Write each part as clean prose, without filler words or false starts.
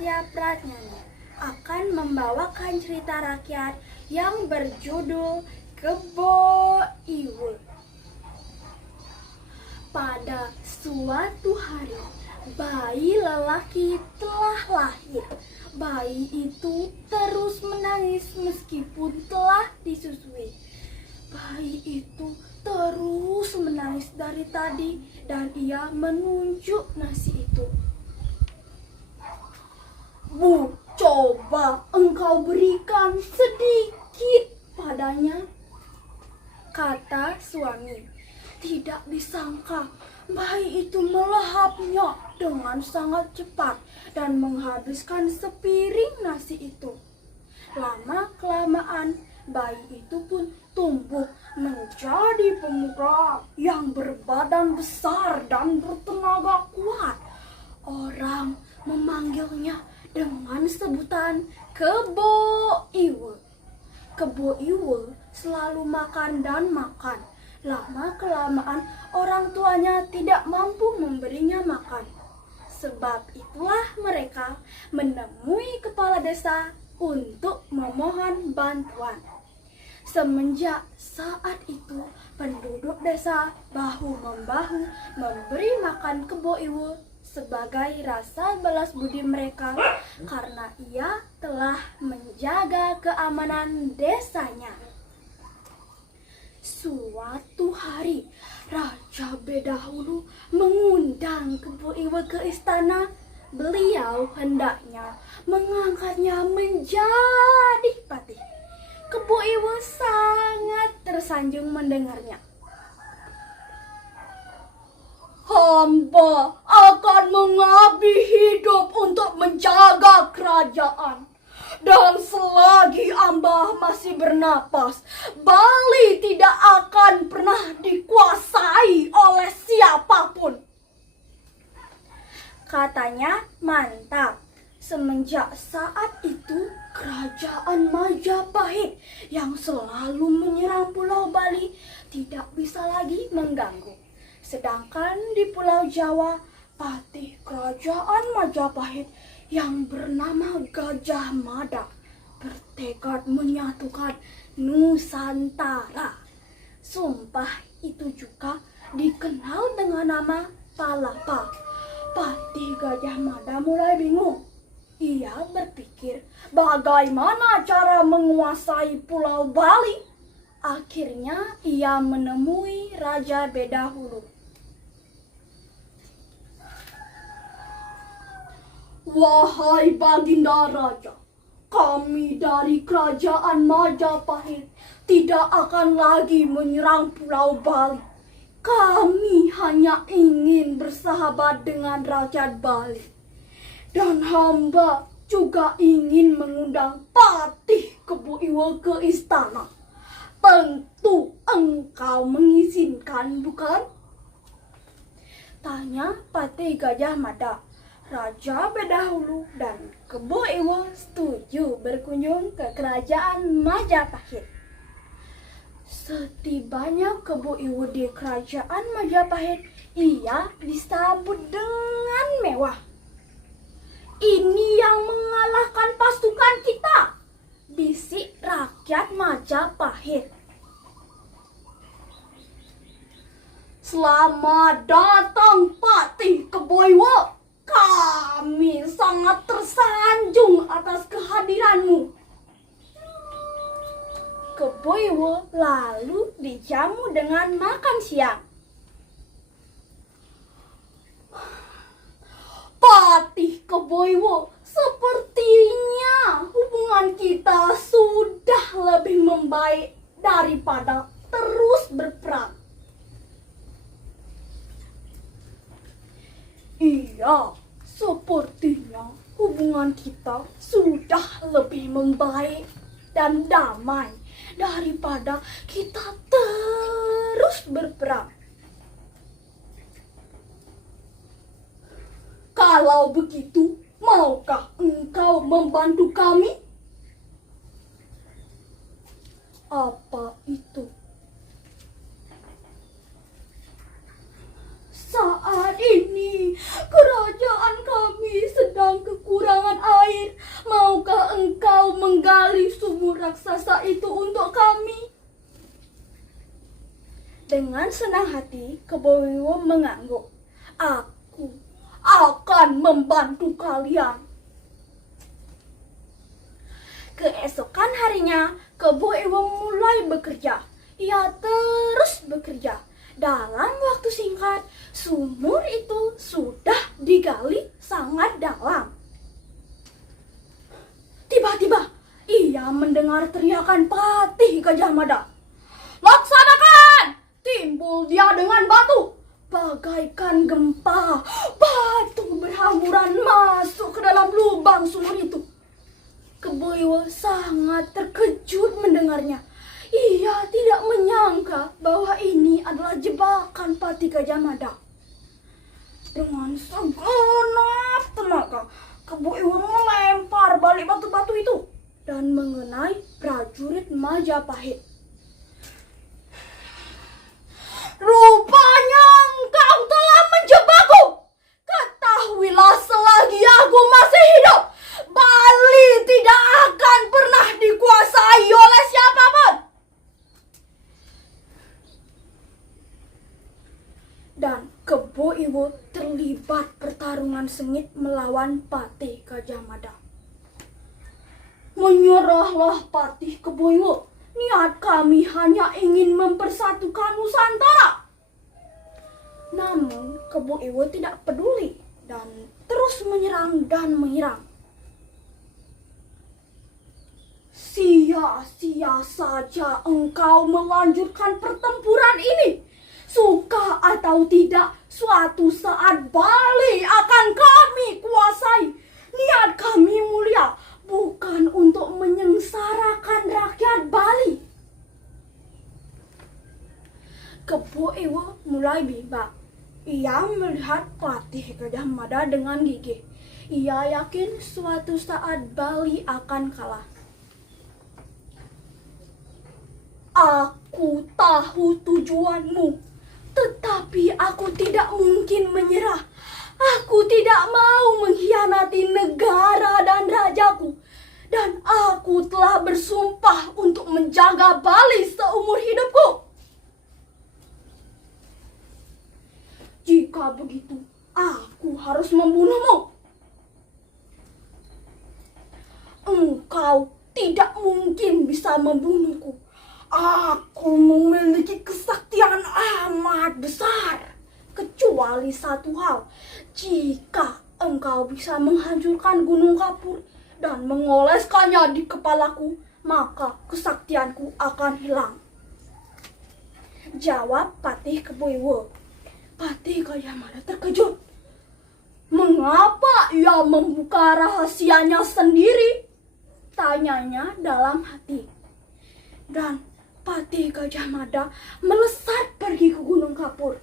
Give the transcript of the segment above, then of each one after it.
setiap rakyatnya akan membawakan cerita rakyat yang berjudul Kebo Iwul. Pada suatu hari, bayi lelaki telah lahir. Bayi itu terus menangis meskipun telah disusui. Bayi itu terus menangis dari tadi dan ia menunjuk nasi itu. Bu, coba engkau berikan sedikit padanya, kata suami. Tidak disangka bayi itu melahapnya dengan sangat cepat dan menghabiskan sepiring nasi itu. Lama-kelamaan bayi itu pun tumbuh menjadi pemuda yang berbadan besar dan bertenaga kuat. Orang memanggilnya dengan sebutan Kebo Iwul. Kebo Iwul selalu makan dan makan. Lama-kelamaan orang tuanya tidak mampu memberinya makan. Sebab itulah mereka menemui kepala desa untuk memohon bantuan. Semenjak saat itu, penduduk desa bahu-membahu memberi makan Kebo Iwul sebagai rasa balas budi mereka karena ia telah menjaga keamanan desanya. Suatu hari, Raja Bedahulu mengundang Kebo Iwul ke istana. Beliau hendaknya mengangkatnya menjadi patih. Kebo Iwul sangat tersanjung mendengarnya. Hamba akan mengabdi hidup untuk menjaga kerajaan. Dan selagi hamba masih bernapas, Bali tidak akan pernah dikuasai oleh siapapun. Katanya mantap. Semenjak saat itu, kerajaan Majapahit yang selalu menyerang Pulau Bali tidak bisa lagi mengganggu. Sedangkan di Pulau Jawa, patih kerajaan Majapahit yang bernama Gajah Mada bertekad menyatukan Nusantara. Sumpah itu juga dikenal dengan nama Palapa. Patih Gajah Mada mulai bingung. Ia berpikir bagaimana cara menguasai Pulau Bali. Akhirnya ia menemui Raja Bedahulu. Wahai Baginda Raja, kami dari kerajaan Majapahit tidak akan lagi menyerang Pulau Bali. Kami hanya ingin bersahabat dengan rakyat Bali. Dan hamba juga ingin mengundang Patih Kebo Iwul ke istana. Tentu engkau mengizinkan, bukan? Tanya Patih Gajah Mada. Raja Bedahulu dan Kebo Iwul setuju berkunjung ke kerajaan Majapahit. Setibanya Kebo Iwul di kerajaan Majapahit, ia disambut dengan mewah. Ini yang mengalahkan pasukan kita, bisik rakyat Majapahit. Selamat datang Patih Kebo Iwul. Kami sangat tersanjung atas kehadiranmu. Kebo Iwul lalu dijamu dengan makan siang. Patih Kebo Iwul, sepertinya hubungan kita sudah lebih membaik daripada terus berperang. Iya, sepertinya hubungan kita sudah lebih membaik dan damai daripada kita terus berperang. Kalau begitu, maukah engkau membantu kami? Apa itu? Saat ini kerajaan kami sedang kekurangan engkau menggali sumur raksasa itu untuk kami? Dengan senang hati, Kebo Iwo mengangguk. Aku akan membantu kalian. Keesokan harinya, Kebo Iwo mulai bekerja. Ia terus bekerja. Dalam waktu singkat, sumur itu sudah digali sangat dalam. Tiba-tiba, ia mendengar teriakan Patih Gajah Mada. Laksanakan! Timbul dia dengan batu. Bagaikan gempa, batu berhamburan masuk ke dalam lubang sumur itu. Kebo Iwo sangat terkejut mendengarnya. Ia tidak menyangka bahwa ini adalah jebakan Patih Gajah Mada. Dengan segenap tenaga, Kebo Iwo melempar balik batu-batu itu dan mengenai prajurit Majapahit. Rupanya engkau telah menjebakku. Ketahuilah selagi aku masih hidup, Bali tidak akan pernah dikuasai oleh siapapun. Dan Kebo Iwo terlibat pertarungan sengit melawan Patih Gajah Mada. Menyerahlah Patih Kebo Iwo. Niat kami hanya ingin mempersatukan Nusantara. Namun Kebo Iwo tidak peduli dan terus menyerang dan menyerang. Sia-sia saja engkau melanjutkan pertempuran ini. Suka atau tidak, suatu saat Bali akan kami kuasai. Niat kami mulia, bukan untuk menyengsarakan rakyat Bali. Kebo Iwo mulai bimbang. Ia melihat Patih Gajah Mada dengan gigih. Ia yakin suatu saat Bali akan kalah. Aku tahu tujuanmu. Tetapi aku tidak mungkin menyerah. Aku tidak mau mengkhianati negara dan rajaku. Dan aku telah bersumpah untuk menjaga Bali seumur hidupku. Jika begitu, aku harus membunuhmu. Engkau tidak mungkin bisa membunuhku. Aku memiliki kesaktian amat besar. Kecuali satu hal, jika engkau bisa menghancurkan Gunung Kapur dan mengoleskannya di kepalaku, maka kesaktianku akan hilang. Jawab Patih Kebo Iwo. Patih Gajah Mada terkejut. Mengapa ia membuka rahasianya sendiri? Tanyanya dalam hati. Dan Patih Gajah Mada melesat pergi ke Gunung Kapur.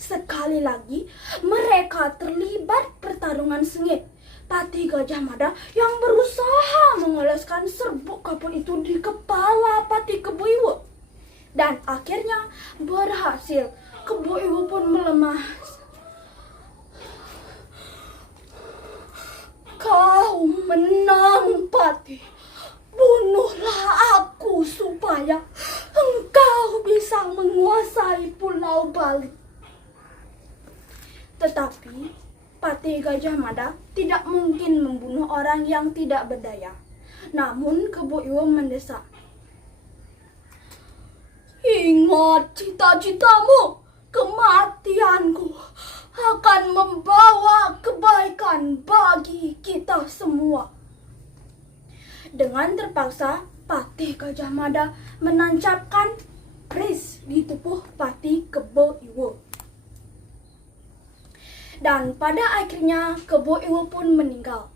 Sekali lagi mereka terlibat pertarungan sengit. Patih Gajah Mada yang berusaha mengoleskan serbuk kapur itu di kepala Patih Kebo Iwo. Dan akhirnya berhasil. Kebo Iwo pun melemah. Kau menang, Patih. Bunuhlah aku supaya engkau bisa menguasai Pulau Bali. Tetapi Patih Gajah Mada tidak mungkin membunuh orang yang tidak berdaya. Namun Kebo Iwo mendesak. Ingat cita-citamu, kematianku akan membawa kebaikan bagi kita semua. Dengan terpaksa, Patih Gajah Mada menancapkan keris di tubuh Patih Kebo Iwo. Dan pada akhirnya Kebo Iwo pun meninggal.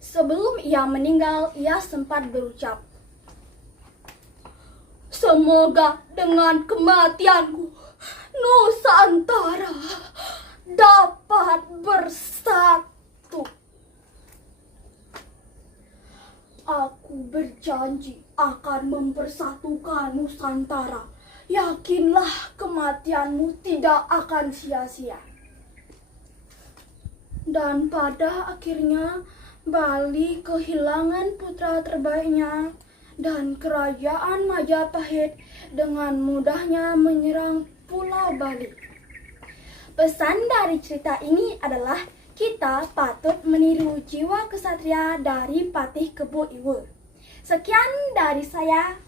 Sebelum ia meninggal, ia sempat berucap, semoga dengan kematianku, Nusantara dapat bersatu. Aku berjanji akan mempersatukan Nusantara. Yakinlah kematianmu tidak akan sia-sia. Dan pada akhirnya Bali kehilangan putra terbaiknya dan kerajaan Majapahit dengan mudahnya menyerang Pulau Bali. Pesan dari cerita ini adalah kita patut meniru jiwa kesatria dari Patih Kebo Iwo. Sekian dari saya.